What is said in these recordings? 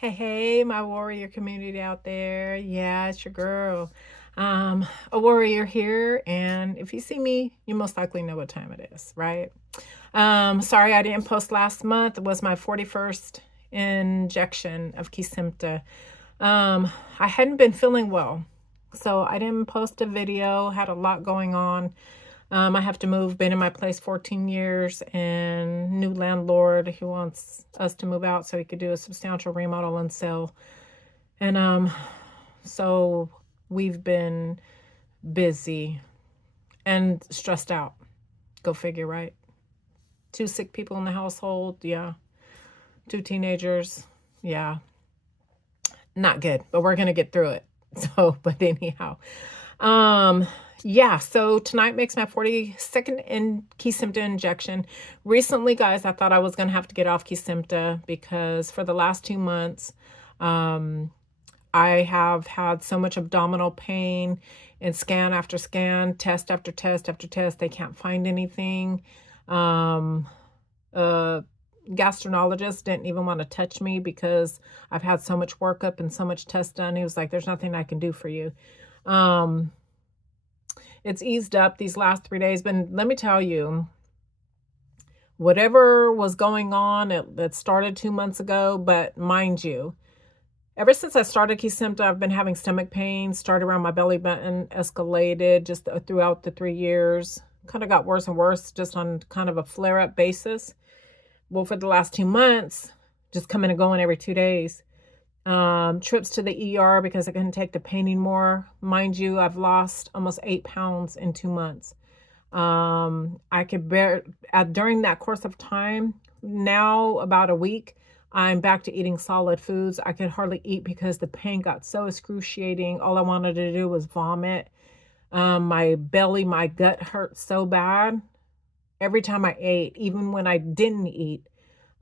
Hey, hey, my warrior community out there. Yeah, it's your girl. A warrior here. And if you see me, you most likely know what time it is, right? Sorry I didn't post last month. It was my 41st injection of Kesimpta. I hadn't been feeling well. So I didn't post a video, had a lot going on. I have to move, been in my place 14 years, and new landlord who wants us to move out so he could do a substantial remodel and sell. And so we've been busy and stressed out. Go figure, right? Two sick people in the household, yeah. Two teenagers, yeah. Not good, but we're gonna get through it. So, but anyhow, um, yeah, so tonight makes my 42nd Kesimpta injection. Recently, guys, I thought I was going to have to get off Kesimpta because for the last 2 months, um, I have had so much abdominal pain and scan after scan, test after test after test. They can't find anything. Uh, Gastroenterologist didn't even want to touch me because I've had so much workup and so much test done. He was like, there's nothing I can do for you. Um, it's eased up these last 3 days, but let me tell you, whatever was going on, it started 2 months ago, but mind you, ever since I started Kesimpta, I've been having stomach pain, started around my belly button, escalated just throughout the 3 years, kind of got worse and worse just on kind of a flare-up basis. Well, for the last 2 months, just coming and going every 2 days. Trips to the ER because I couldn't take the pain anymore. Mind you, I've lost almost 8 pounds in 2 months. I could bear during that course of time, now about a week, I'm back to eating solid foods. I could hardly eat because the pain got so excruciating. All I wanted to do was vomit. My belly, my gut hurt so bad every time I ate, even when I didn't eat.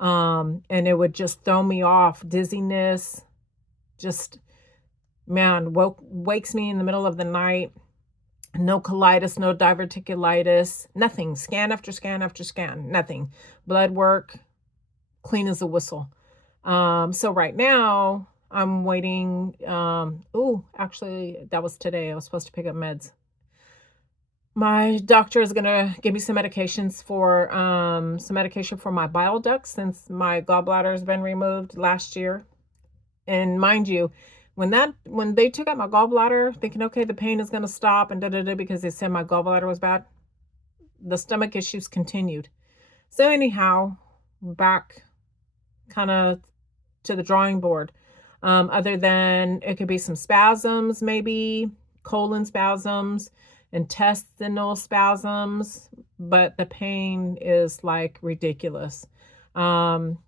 And it would just throw me off, dizziness, just man, wakes me in the middle of the night. No colitis, no diverticulitis, nothing. Scan after scan after scan, nothing. Blood work, clean as a whistle. So right now I'm waiting. Actually, that was today. I was supposed to pick up meds. My doctor is gonna give me some medications for some medication for my bile ducts since my gallbladder has been removed last year. And mind you, when they took out my gallbladder, thinking, okay, the pain is gonna stop and because they said my gallbladder was bad, the stomach issues continued. So anyhow, back kind of to the drawing board. Other than it could be some spasms, maybe colon spasms, intestinal spasms, but the pain is like ridiculous. Um,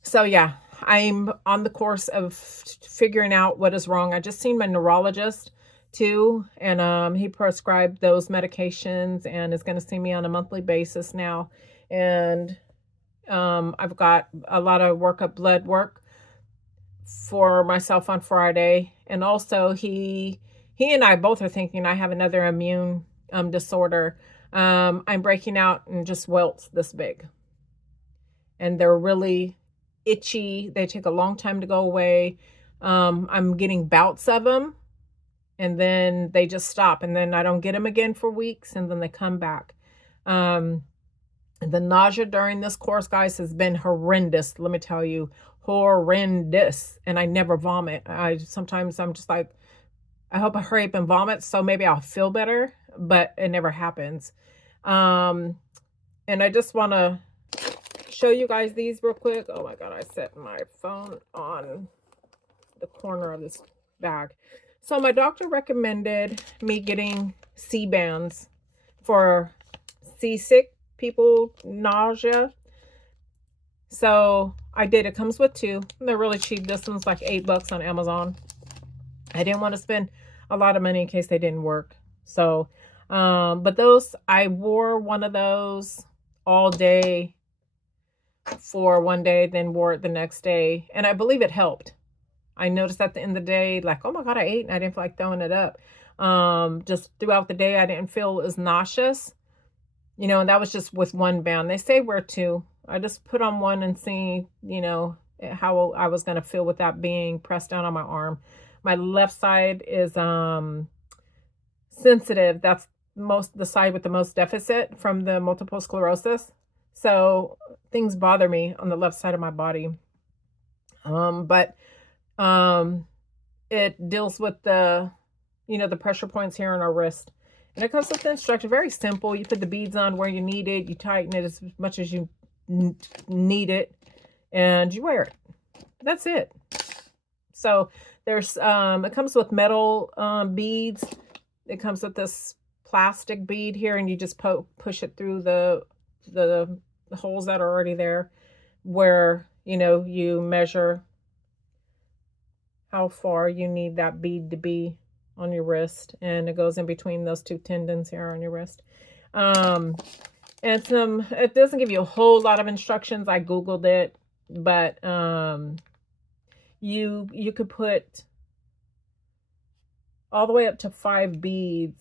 so yeah, I'm on the course of figuring out what is wrong. I just seen my neurologist too, and he prescribed those medications and is going to see me on a monthly basis now. And I've got a lot of blood work for myself on Friday, and also he and I both are thinking I have another immune disorder. I'm breaking out in just welts this big, and they're really itchy. They take a long time to go away. I'm getting bouts of them, and then they just stop, and then I don't get them again for weeks, and then they come back. The nausea during this course, guys, has been horrendous. Let me tell you, horrendous. And I never vomit. Sometimes I'm just like, I hope I hurry up and vomit so maybe I'll feel better, but it never happens. And I just want to show you guys these real quick. Oh my God, I set my phone on the corner of this bag. So my doctor recommended me getting C-bands for seasick people, nausea. So I did. It comes with two. They're really cheap. This one's like $8 on Amazon. I didn't want to spend a lot of money in case they didn't work. So, but those, I wore one of those all day for one day, then wore it the next day. And I believe it helped. I noticed at the end of the day, like, oh my God, I ate and I didn't feel like throwing it up. Just throughout the day, I didn't feel as nauseous. And that was just with one band. They say wear two. I just put on one and see, how I was going to feel with that being pressed down on my arm. My left side is sensitive. That's most the side with the most deficit from the multiple sclerosis. So things bother me on the left side of my body. But um it deals with the pressure points here on our wrist. And it comes with the instruction, very simple. You put the beads on where you need it, you tighten it as much as you need it, and you wear it. That's it. So there's it comes with metal beads. It comes with this plastic bead here, and you just push it through the holes that are already there, where you measure how far you need that bead to be on your wrist, and it goes in between those two tendons here on your wrist. Um, and it doesn't give you a whole lot of instructions. I Googled it, but you could put all the way up to 5 beads,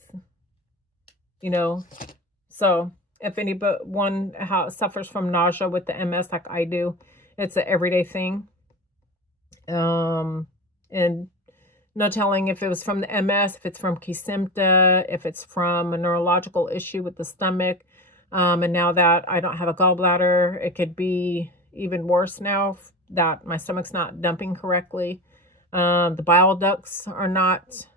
so if anyone suffers from nausea with the MS like I do, it's an everyday thing. And no telling if it was from the MS, if it's from Kesimpta, if it's from a neurological issue with the stomach. And now that I don't have a gallbladder, it could be even worse now that my stomach's not dumping correctly. The bile ducts are not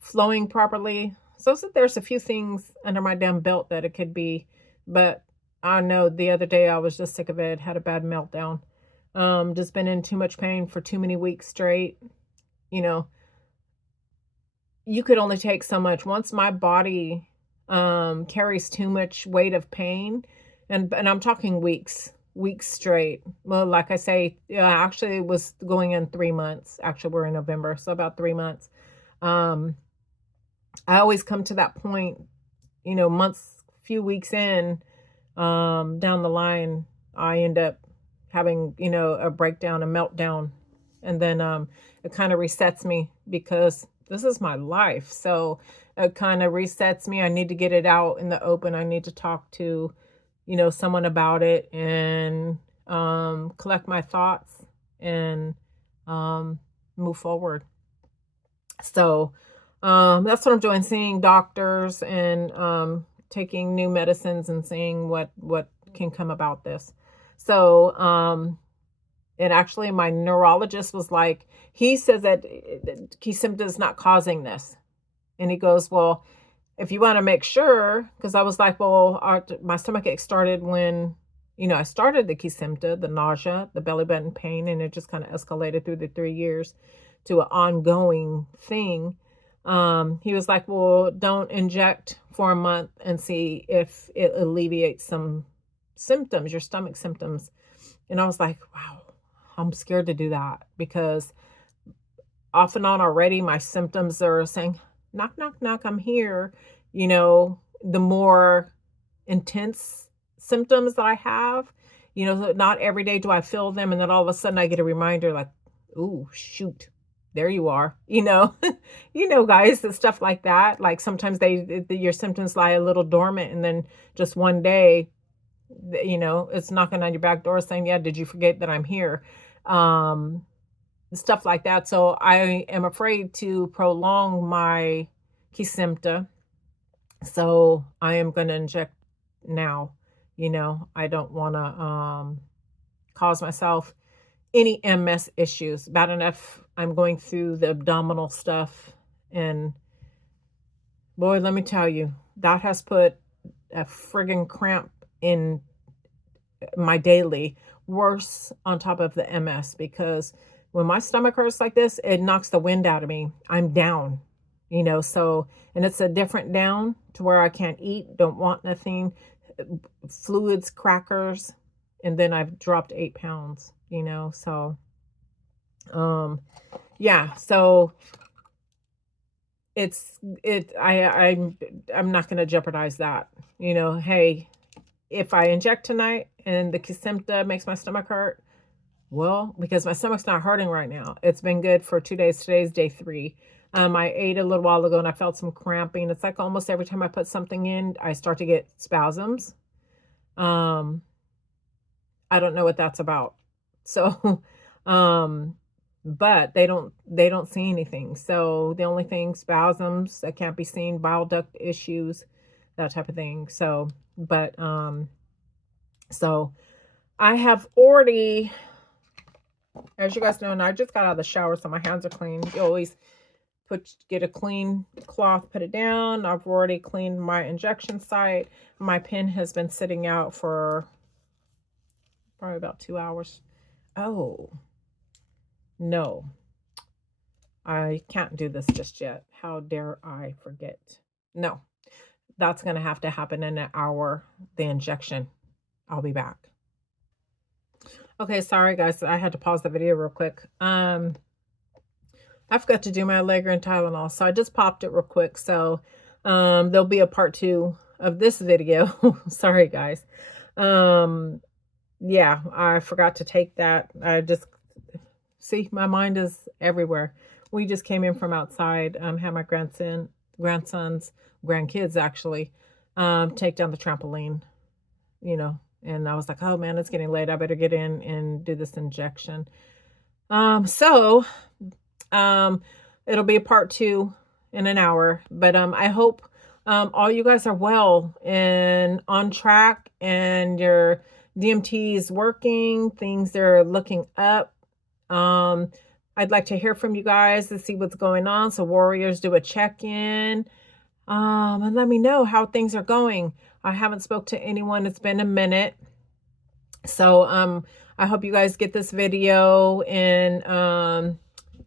flowing properly. So there's a few things under my damn belt that it could be. But I know the other day I was just sick of it, had a bad meltdown. Just been in too much pain for too many weeks straight. You could only take so much. Once my body carries too much weight of pain, and I'm talking weeks straight. Well, like I say, actually it was going in 3 months. Actually, we're in November, so about 3 months. I always come to that point, months, few weeks in, down the line, I end up having, a breakdown, a meltdown. And then it kind of resets me because this is my life. So it kind of resets me. I need to get it out in the open. I need to talk to, someone about it and collect my thoughts and move forward. So that's what I'm doing, seeing doctors and taking new medicines and seeing what can come about this. So and actually my neurologist was like, he says that Kesimpta is not causing this. And he goes, well, if you want to make sure, because I was like, well, my stomachache started when, I started the Kesimpta, the nausea, the belly button pain, and it just kind of escalated through the 3 years to an ongoing thing. He was like, well, don't inject for a month and see if it alleviates some symptoms, your stomach symptoms. And I was like, wow, I'm scared to do that because off and on already, my symptoms are saying, knock, knock, knock, I'm here. The more intense symptoms that I have, not every day do I feel them. And then all of a sudden I get a reminder like, ooh, shoot, there you are, guys, and stuff like that. Like sometimes your symptoms lie a little dormant and then just one day, it's knocking on your back door saying, yeah, did you forget that I'm here? Stuff like that. So I am afraid to prolong my Kesimpta. So I am going to inject now. I don't want to cause myself any MS issues. Bad enough I'm going through the abdominal stuff. And boy, let me tell you, that has put a friggin' cramp in my daily, worse on top of the MS, because when my stomach hurts like this, it knocks the wind out of me. I'm down, so, and it's a different down to where I can't eat, don't want nothing, fluids, crackers, and then I've dropped 8 pounds, so, yeah, so I'm not going to jeopardize that, hey, if I inject tonight and the Kesimpta makes my stomach hurt, well, because my stomach's not hurting right now. It's been good for 2 days. Today's day 3. I ate a little while ago and I felt some cramping. It's like almost every time I put something in, I start to get spasms. I don't know what that's about. So, um, but they don't see anything. So the only thing, spasms that can't be seen, bile duct issues, that type of thing. So I have already, as you guys know, and I just got out of the shower, so my hands are clean. You always get a clean cloth, put it down. I've already cleaned my injection site. My pen has been sitting out for probably about 2 hours. Oh, no, I can't do this just yet. How dare I forget? No, that's going to have to happen in an hour, the injection. I'll be back. Okay, sorry guys, I had to pause the video real quick. I forgot to do my Allegra and Tylenol, so I just popped it real quick. So there'll be a part 2 of this video. Sorry guys. Yeah, I forgot to take that. I just see, my mind is everywhere. We just came in from outside, had my grandkids actually, take down the trampoline, and I was like, oh man, it's getting late. I better get in and do this injection. So it'll be a part 2 in an hour, but I hope all you guys are well and on track, and your DMT is working, things are looking up. I'd like to hear from you guys to see what's going on. So warriors, do a check-in, and let me know how things are going. I haven't spoke to anyone. It's been a minute. So I hope you guys get this video and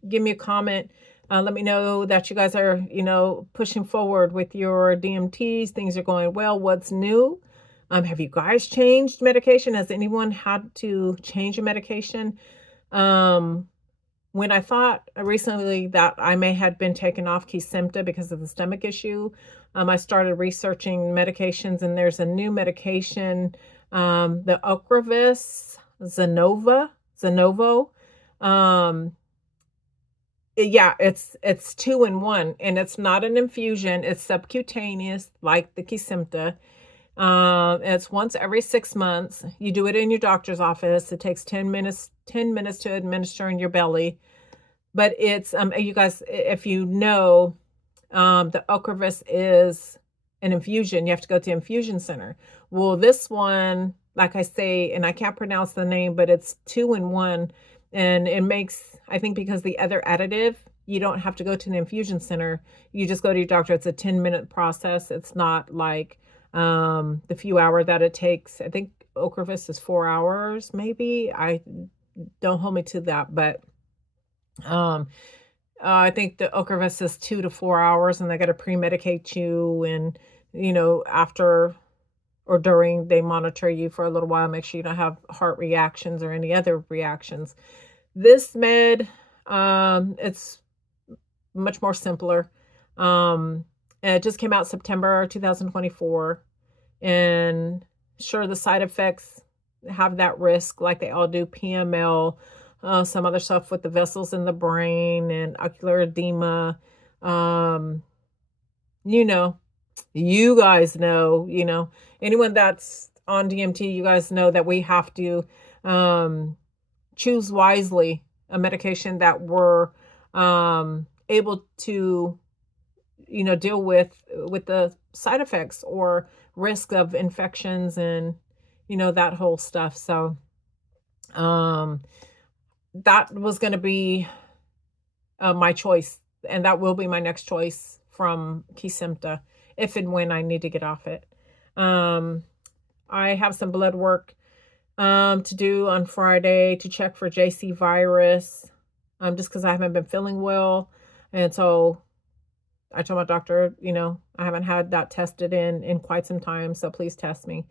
give me a comment. Let me know that you guys are, pushing forward with your DMTs. Things are going well. What's new? Have you guys changed medication? Has anyone had to change a medication? When I thought recently that I may have been taken off Kesimpta because of the stomach issue, I started researching medications, and there's a new medication, the Ocrevus Zenovo. Yeah, it's 2 in 1, and it's not an infusion. It's subcutaneous, like the Kesimpta. It's once every 6 months. You do it in your doctor's office. It takes 10 minutes to administer in your belly. But it's, you guys, if you know, the Ocrevus is an infusion. You have to go to the infusion center. Well, this one, like I say, and I can't pronounce the name, but it's 2 in 1. And it makes, I think because the other additive, you don't have to go to the infusion center. You just go to your doctor. It's a 10-minute process. It's not like the few hours that it takes. I think Ocrevus is 4 hours, maybe. I don't hold me to that, but I think the Ocrevus is 2 to 4 hours, and they got to pre-medicate you, and after or during, they monitor you for a little while, make sure you don't have heart reactions or any other reactions. This med, it's much more simpler. It just came out September 2024, and sure, the side effects have that risk, like they all do, PML, some other stuff with the vessels in the brain and ocular edema. You guys know, anyone that's on DMT, you guys know that we have to choose wisely a medication that we're able to, deal with the side effects or risk of infections and, that whole stuff. So that was going to be my choice, and that will be my next choice from Kesimpta if and when I need to get off it. I have some blood work to do on Friday to check for JC virus, just because I haven't been feeling well. And so I told my doctor, I haven't had that tested in quite some time, so please test me.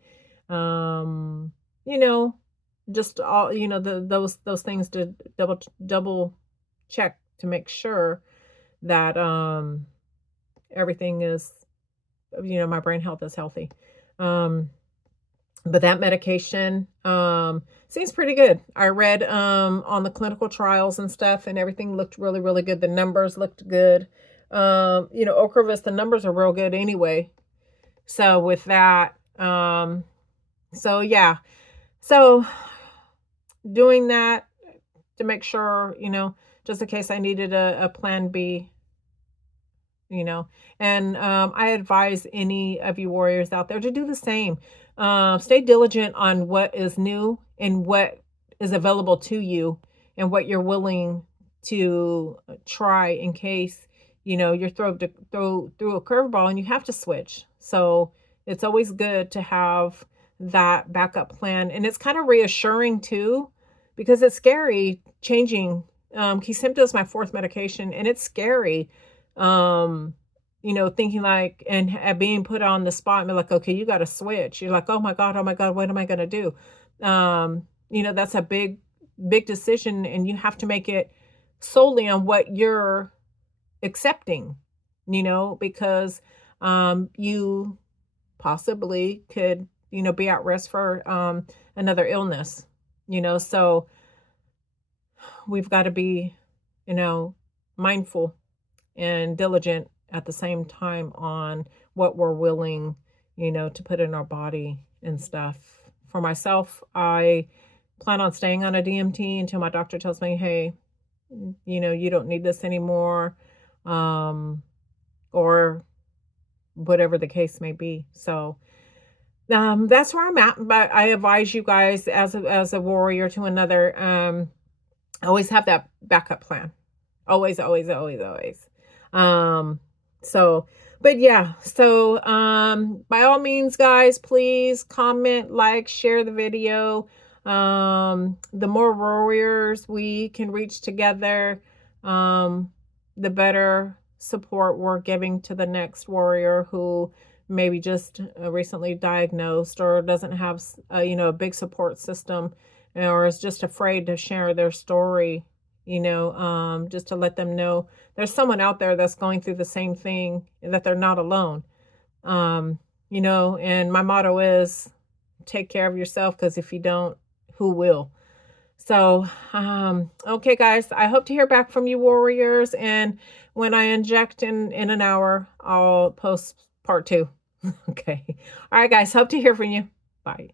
Just all, those things to double check to make sure that everything is, my brain health is healthy. But that medication seems pretty good. I read on the clinical trials and stuff, and everything looked really, really good. The numbers looked good. Ocrevus, the numbers are real good anyway. So with that, so yeah. So doing that to make sure, just in case I needed a plan B, you know. And I advise any of you warriors out there to do the same. Stay diligent on what is new and what is available to you and what you're willing to try in case you're throw through a curveball and you have to switch. So it's always good to have that backup plan, and it's kind of reassuring too, because it's scary changing. Kesimpta is my fourth medication, and it's scary, um, thinking like, and being put on the spot and be like, okay, you got to switch. You're like, oh my God, what am I going to do? That's a big, big decision, and you have to make it solely on what you're accepting, because you possibly could, be at risk for another illness, so we've got to be, mindful and diligent at the same time on what we're willing, to put in our body and stuff. For myself, I plan on staying on a DMT until my doctor tells me, hey, you don't need this anymore, or whatever the case may be. So that's where I'm at. But I advise you guys, as a warrior to another, always have that backup plan. Always, always, always, always. So, but yeah, so, by all means, guys, please comment, like, share the video. The more warriors we can reach together, the better support we're giving to the next warrior who maybe just recently diagnosed or doesn't have, a big support system, or is just afraid to share their story, just to let them know there's someone out there that's going through the same thing and that they're not alone. And my motto is take care of yourself, because if you don't, who will? So, okay, guys, I hope to hear back from you warriors. And when I inject in an hour, I'll post part 2. Okay. All right, guys, hope to hear from you. Bye.